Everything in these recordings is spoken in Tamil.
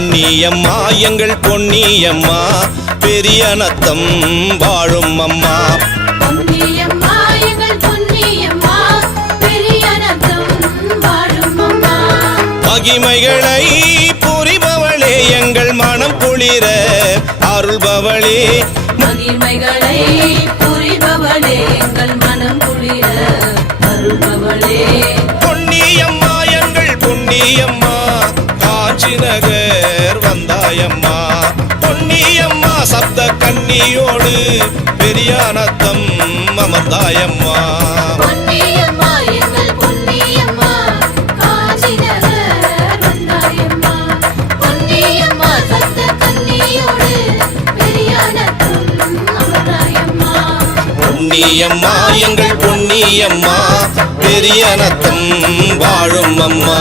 பொன்னியம்மா எங்கள் பொன்னியம்மா பெரிய நத்தம் வாழும் அம்மா. மகிமைகளை புரிபவளே எங்கள் மனம் குளிர அருள்பவளே. மகிமைகளை புரிபவளே எங்கள் மனம் குளிர அருள்பவளே. பொன்னியம்மா எங்கள் பொன்னியம்மா காஞ்சி நகர். வந்தாயம்மா பொன்னியம்மா சப்த கன்னியோடு பெரியானத்தம் நத்தம் அமராயம்மா பொன்னியம்மா எங்கள் பொன்னியம்மா பெரியனத்தம் வாழும் அம்மா.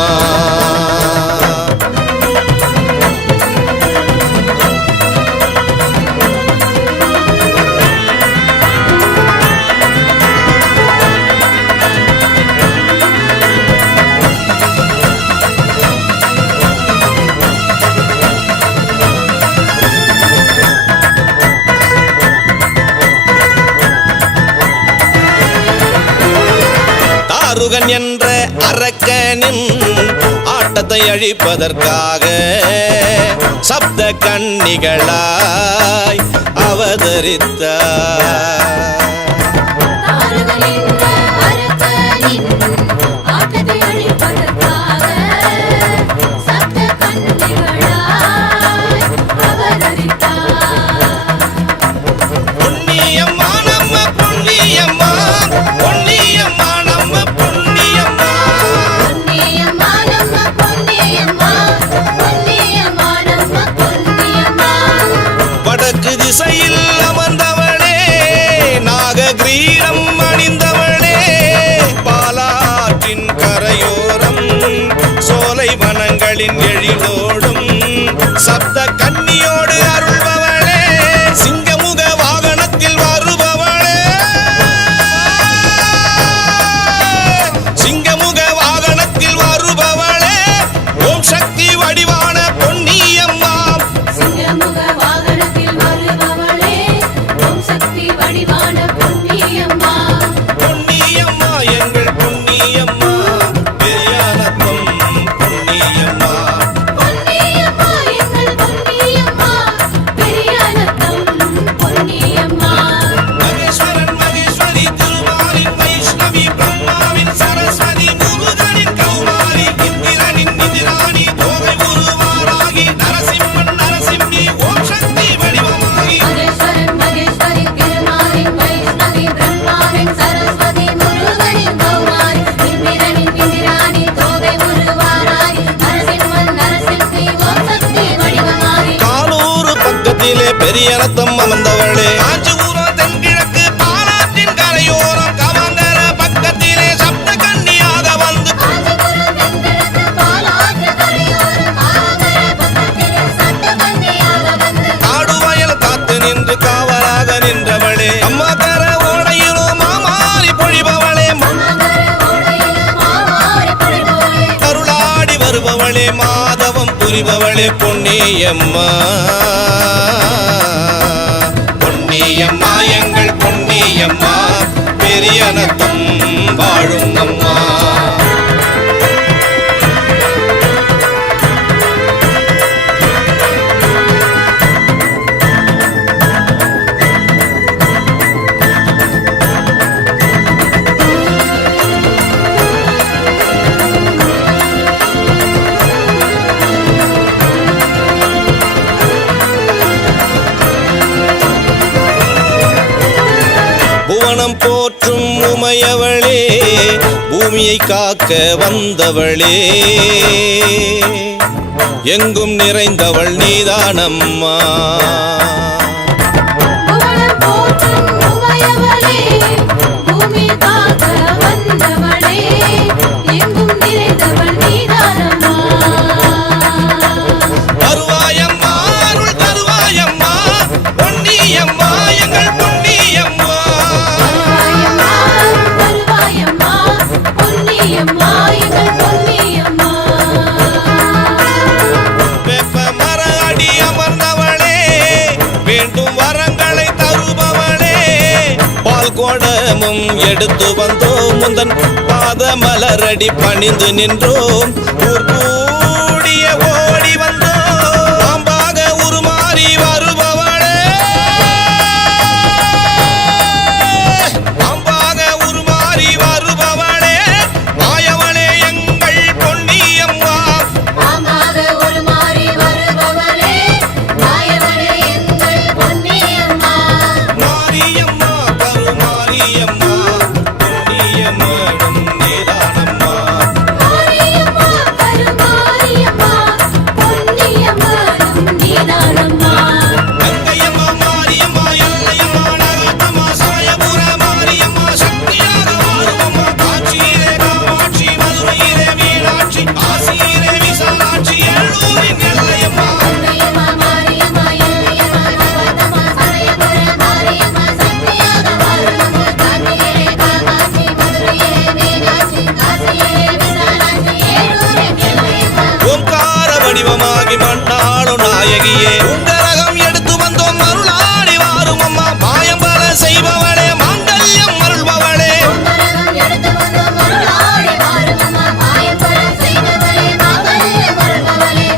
முருகன் என்ற அரக்கனின் ஆட்டத்தை அழிப்பதற்காக சப்த கண்ணிகளாய் அவதரித்தார். வடக்கு திசையில் அமர்ந்தவளே நாககிரீடம் அணிந்தவளே. பாலாற்றின் கரையோரம் சோலை வனங்களின் எழிலோ ஓம் வடிவான பொன்னியம்மா பக்கத்திலே பெரிய ரத்தம் அமர்ந்தவளே காஞ்சிபுரம் தென்கிழக்கு பாலாற்றின் கரையோரம் கமங்கர பக்கத்திலே சப்த கன்னியாக வந்து காஞ்சிபுரம் தென்கிழக்கு காத்து நின்று காவலாக நின்றவளே. ஓடையிலோ மாமாரி பொழிபவளே. வருபவளே மாதவம் புரிபவளே பொன்னியம்மா. பெரியம்மா எங்கள் பொன்னியம்மா பெரியனத்தம் வாழும் புவனம் போற்றும் உமையவளே பூமியை காக்க வந்தவளே. எங்கும் நிறைந்தவள் நீதானம்மா. வந்தவளே. எங்கும் நிறைந்தவள் நீதானம்மா. எடுத்து வந்தோம் முந்தன் பாத மலரடி பணிந்து நின்றோம். நாயகியே உங்கரகம் எடுத்து வந்தோம் அருளாடி வாரும் அம்மா. மாயம்பல செய்பவளே மாங்கல்யம் அருள்பவளே.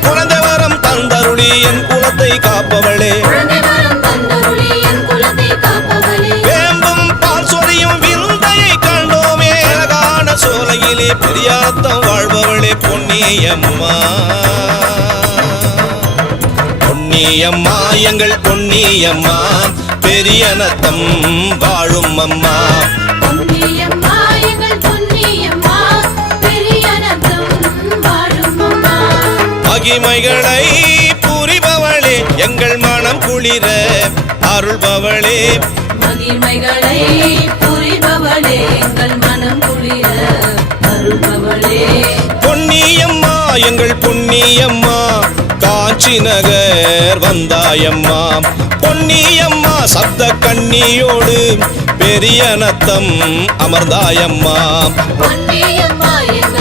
குழந்தை வரம் தந்தருளி என் குலத்தை காப்பவளே. குழந்தை வரம் தந்தருளி பொன்னியம்மா எங்கள் பொன்னியம்மா பெரியனத்தம் வாழும் அம்மா. பொன்னியம்மா எங்கள் பொன்னியம்மா பெரியனத்தம் வாழும் அம்மா. மகிமைகளை புரிபவளே எங்கள் மனம் குளிர அருள்பவளே. மகிமைகளை புரிபவளே எங்கள் மனம் குளிர அருள்பவளே பொன்னியம்மா எங்கள் பொன்னியம்மா காஞ்சி நகர் வந்தாயம்மா. பொன்னியம்மா சப்த கண்ணியோடு பெரியனத்தம் அமர்ந்தாயம்மா. பொன்னியம்மா எங்கள்